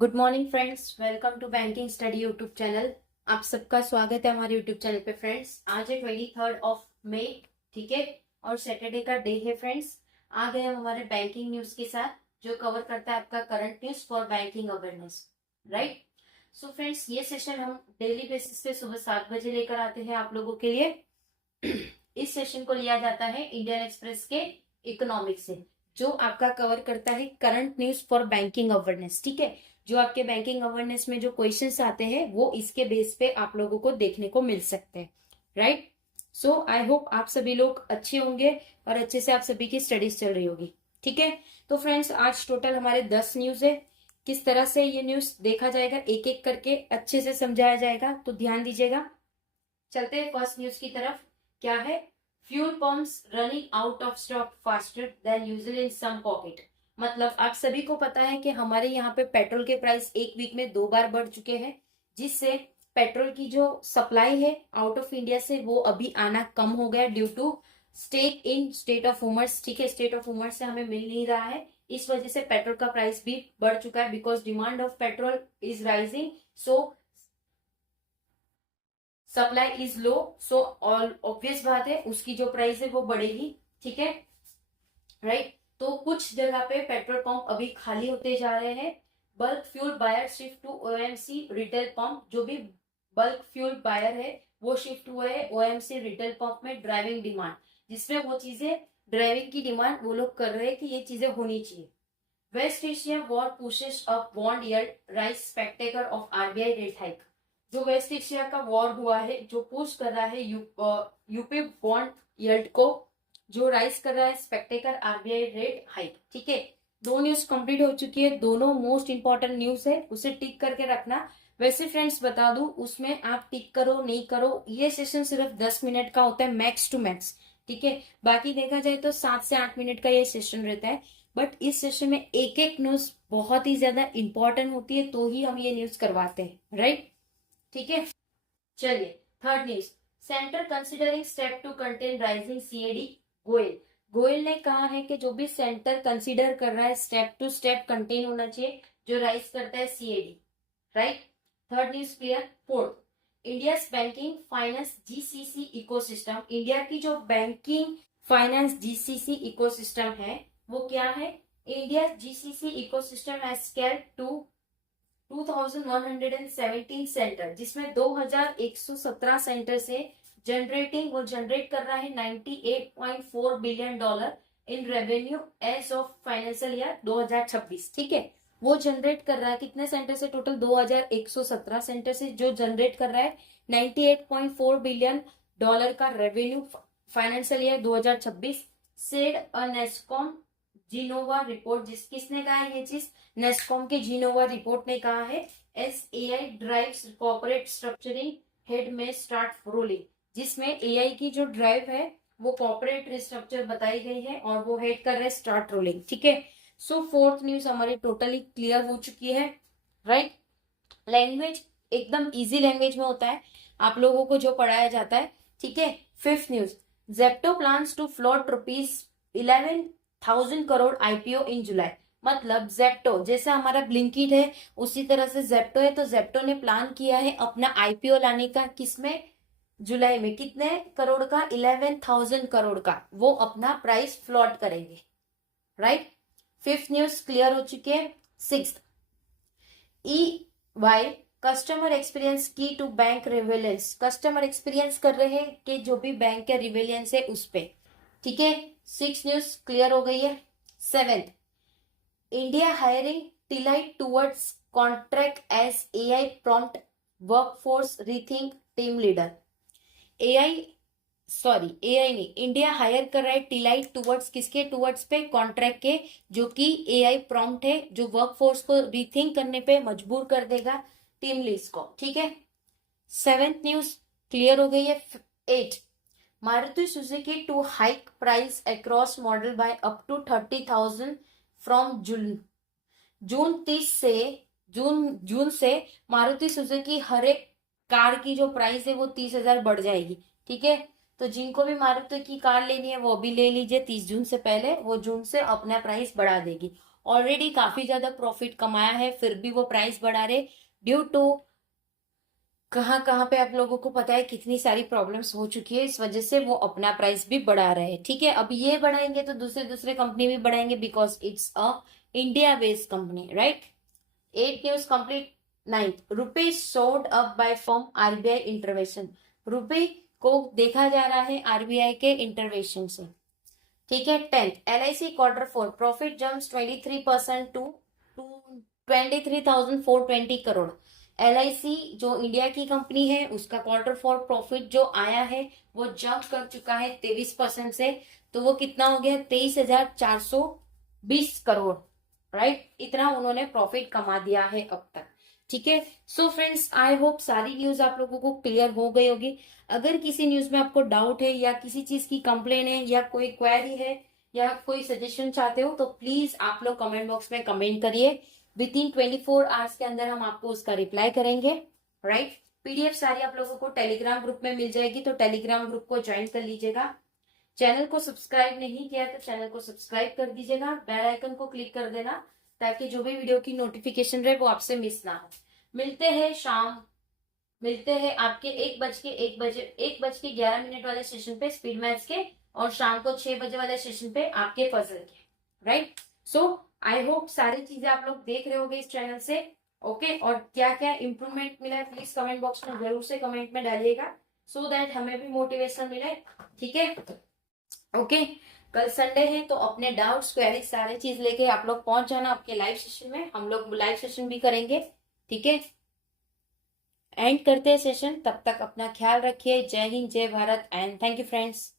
Good morning friends, welcome to banking study YouTube channel. आप सबका स्वागत है हमारे यूट्यूब चैनल पे। फ्रेंड्स, आज है 23 मई, ठीक है, और सैटरडे का डे है। फ्रेंड्स, आ गए हम हमारे बैंकिंग न्यूज के साथ, जो कवर करता है आपका current news for banking awareness, right. So friends, ये सेशन हम डेली बेसिस पे सुबह 7 बजे लेकर आते हैं आप लोगों के लिए। इस सेशन को लिया जाता है इंडियन एक्सप्रेस के इकोनॉमिक्स से, जो आपका कवर करता है current news for banking awareness, ठीक है। जो आपके बैंकिंग अवेयरनेस में जो क्वेश्चंस आते हैं वो इसके बेस पे आप लोगों को देखने को मिल सकते हैं, राइट। सो आई होप आप सभी लोग अच्छे होंगे और अच्छे से आप सभी की स्टडीज चल रही होगी, ठीक है। तो फ्रेंड्स, आज टोटल हमारे 10 न्यूज है। किस तरह से ये न्यूज देखा जाएगा, एक एक करके अच्छे से समझाया जाएगा, तो ध्यान दीजिएगा। चलते हैं फर्स्ट न्यूज की तरफ। क्या है? Fuel pumps running out of stock faster than usual in some pocket. मतलब आप सभी को पता है कि हमारे यहाँ पे पेट्रोल के प्राइस एक वीक में 2 बार बढ़ चुके हैं, जिससे पेट्रोल की जो सप्लाई है आउट ऑफ इंडिया से वो अभी आना कम हो गया due to stake in state of उमर्स, ठीक है। स्टेट ऑफ उमर्स से हमें मिल नहीं रहा है, इस वजह से पेट्रोल का प्राइस भी बढ़ चुका है। Because demand of petrol is rising, so supply is low, so all obvious बात है उसकी जो प्राइस है वो बढ़ेगी, ठीक है, राइट। तो कुछ जगह पे पेट्रोल पंप अभी खाली होते जा रहे हैं। Bulk fuel buyer shift to OMC retail pump. जो भी बल्क फ्यूल बायर है वो शिफ्ट हुए है ओएमसी रिटेल पंप में। ड्राइविंग डिमांड, जिसमें वो चीजें ड्राइविंग की डिमांड वो लोग कर रहे हैं कि ये चीजें होनी चाहिए। West Asia war pushes up bond yield rise spectre of RBI rate hike. जो वेस्ट एशिया का वॉर हुआ है, जो पुश कर रहा है यूपी बॉन्ड यील्ड को, जो राइज कर रहा है स्पेक्टेकर आरबीआई रेट हाइक, ठीक है। दो न्यूज कंप्लीट हो चुकी है, दोनों मोस्ट इंपॉर्टेंट न्यूज है, उसे टिक करके रखना। वैसे फ्रेंड्स बता दूं, उसमें आप टिक करो नहीं करो, ये सेशन सिर्फ 10 मिनट का होता है मैक्स टू मैक्स, ठीक है। बाकी देखा जाए तो 7 से 8 मिनट का ये सेशन रहता है, बट इस सेशन में एक एक न्यूज बहुत ही ज्यादा इंपॉर्टेंट होती है, तो ही हम ये न्यूज करवाते हैं, राइट, ठीक है। चलिए, third news. Centre considering step to contain rising CAD. Goyal Goyal ने कहा है कि जो भी सेंटर कंसीडर कर रहा है स्टेप टू स्टेप कंटेन होना चाहिए जो राइज करता है CAD, right. Third news clear. Fourth, India banking finance GCC ecosystem. India की जो बैंकिंग फाइनेंस जीसीसी इकोसिस्टम है वो क्या है? India GCC ecosystem has scaled to 2117 centre, जिसमें 2117 सेंटर से वो जनरेट कर रहा है $98.4 billion in revenue as of financial year 2026, ठीक है। वो जनरेट कर रहा है कितने सेंटर से? टोटल 2117 सेंटर से जो जनरेट कर रहा है $98.4 बिलियन का revenue financial year 2026, said a Nasscom Zinnov report. किसने कहा है ये चीज? नेस्कॉम के जीनोवा रिपोर्ट ने कहा है। SAI drives corporate structuring head में स्टार्ट रोलिंग, जिसमें एआई की जो ड्राइव है वो कॉर्पोरेट रिस्ट्रक्चर बताई गई है और वो हेड कर रहे हैं स्टार्ट रोलिंग, ठीक है। सो फोर्थ न्यूज हमारी टोटली क्लियर हो चुकी है, राइट। लैंग्वेज एकदम इजी लैंग्वेज में होता है आप लोगों को जो पढ़ाया जाता है, ठीक है। Fifth news, Zepto plans to float ₹11,000 crore IPO in July. मतलब जेप्टो जैसे हमारा ब्लिंकिट है उसी तरह से जेप्टो है, तो जेप्टो ने प्लान किया है अपना आईपीओ लाने का। किसमें? जुलाई में। कितने करोड़ का? 11,000 करोड़ का वो अपना प्राइस फ्लोट करेंगे, राइट। फिफ्थ न्यूज क्लियर हो चुकी है। Sixth, E Y customer experience key to bank resilience. Customer experience कर रहे हैं कि जो भी बैंक का रिविलियंस है उस पे, ठीक है। सिक्स न्यूज क्लियर हो गई है। Seventh, India hiring delight towards contract as AI prompt workforce rethink team leader. AI AI नहीं, इंडिया हायर कर रहा है टिलाइट टूवर्ड्स किसके? टूवर्ड्स पे कॉन्ट्रैक्ट के, जो कि एआई प्रॉम्प्ट है, जो वर्कफोर्स को रीथिंक करने पे मजबूर कर देगा टीम लीड्स को, ठीक है। सेवेंथ न्यूज क्लियर हो गई है। Eight, Maruti Suzuki to hike price across model by up to 30,000 from June से मारुति सुजुकी हर एक कार की जो प्राइस है वो 30,000 बढ़ जाएगी, ठीक है। तो जिनको भी मारुति की कार लेनी है वो भी ले लीजिए 30 जून से पहले, वो जून से अपना प्राइस बढ़ा देगी। ऑलरेडी काफी ज्यादा प्रॉफिट कमाया है, फिर भी वो प्राइस बढ़ा रहे ड्यू टू कहाँ कहाँ पे आप लोगों को पता है कितनी सारी प्रॉब्लम्स हो चुकी है, इस वजह से वो अपना प्राइस भी बढ़ा रहे हैं। ठीक है, अब ये बढ़ाएंगे तो दूसरे दूसरे कंपनी भी बढ़ाएंगे, because it's a India based company, right. 8 news complete. 9th, रुपए sold up by form RBI intervention. रुपए को देखा जा रहा है आरबीआई के इंटरवेंशन से। ठीक है। 10th, LIC Q4 profit jumps 23% to 23,420 crore. LIC जो इंडिया की कंपनी है, उसका Q4 प्रॉफिट जो आया है वो जंप कर चुका है 23% से, तो वो कितना हो गया 23,420 करोड़, राइट। इतना उन्होंने प्रॉफिट कमा दिया है अब तक। ठीक है। सो फ्रेंड्स, आई होप सारी न्यूज आप लोगों को क्लियर हो गई होगी। अगर किसी न्यूज में आपको डाउट है या किसी चीज की कंप्लेन है या कोई क्वेरी है या कोई सजेशन चाहते हो, तो प्लीज आप लोग कमेंट बॉक्स में कमेंट करिए। विद इन 24 आवर्स के अंदर हम आपको उसका रिप्लाई करेंगे, राइट। पीडीएफ सारी आप लोगों को टेलीग्राम ग्रुप में मिल जाएगी, तो टेलीग्राम ग्रुप को ज्वाइन कर लीजिएगा। चैनल को सब्सक्राइब नहीं किया तो चैनल को सब्सक्राइब कर दीजिएगा, बेल आइकन को क्लिक कर देना, ताकि जो भी वीडियो की नोटिफिकेशन रहे वो आपसे मिस ना हो। मिलते हैं आपके 1:11 वाले सेशन पे स्पीड मैथ्स के, और शाम को 6 बजे वाले सेशन पे आपके पजल के, राइट। सो आई होप सारी चीजें आप लोग देख रहे होंगे इस चैनल से। ओके, और क्या क्या इंप्रूवमेंट मिला है प्लीज कमेंट बॉक्स में जरूर से कमेंट में डालिएगा, सो दैट हमें भी मोटिवेशन मिले। ठीक है। ओके, कल संडे है तो अपने डाउट्स क्वेरीज सारे चीज लेके आप लोग पहुंच जाना आपके लाइव सेशन में, हम लोग लाइव सेशन भी करेंगे। ठीक है, एंड करते हैं सेशन, तब तक अपना ख्याल रखिए। जय हिंद, जय Bharat, and thank you friends.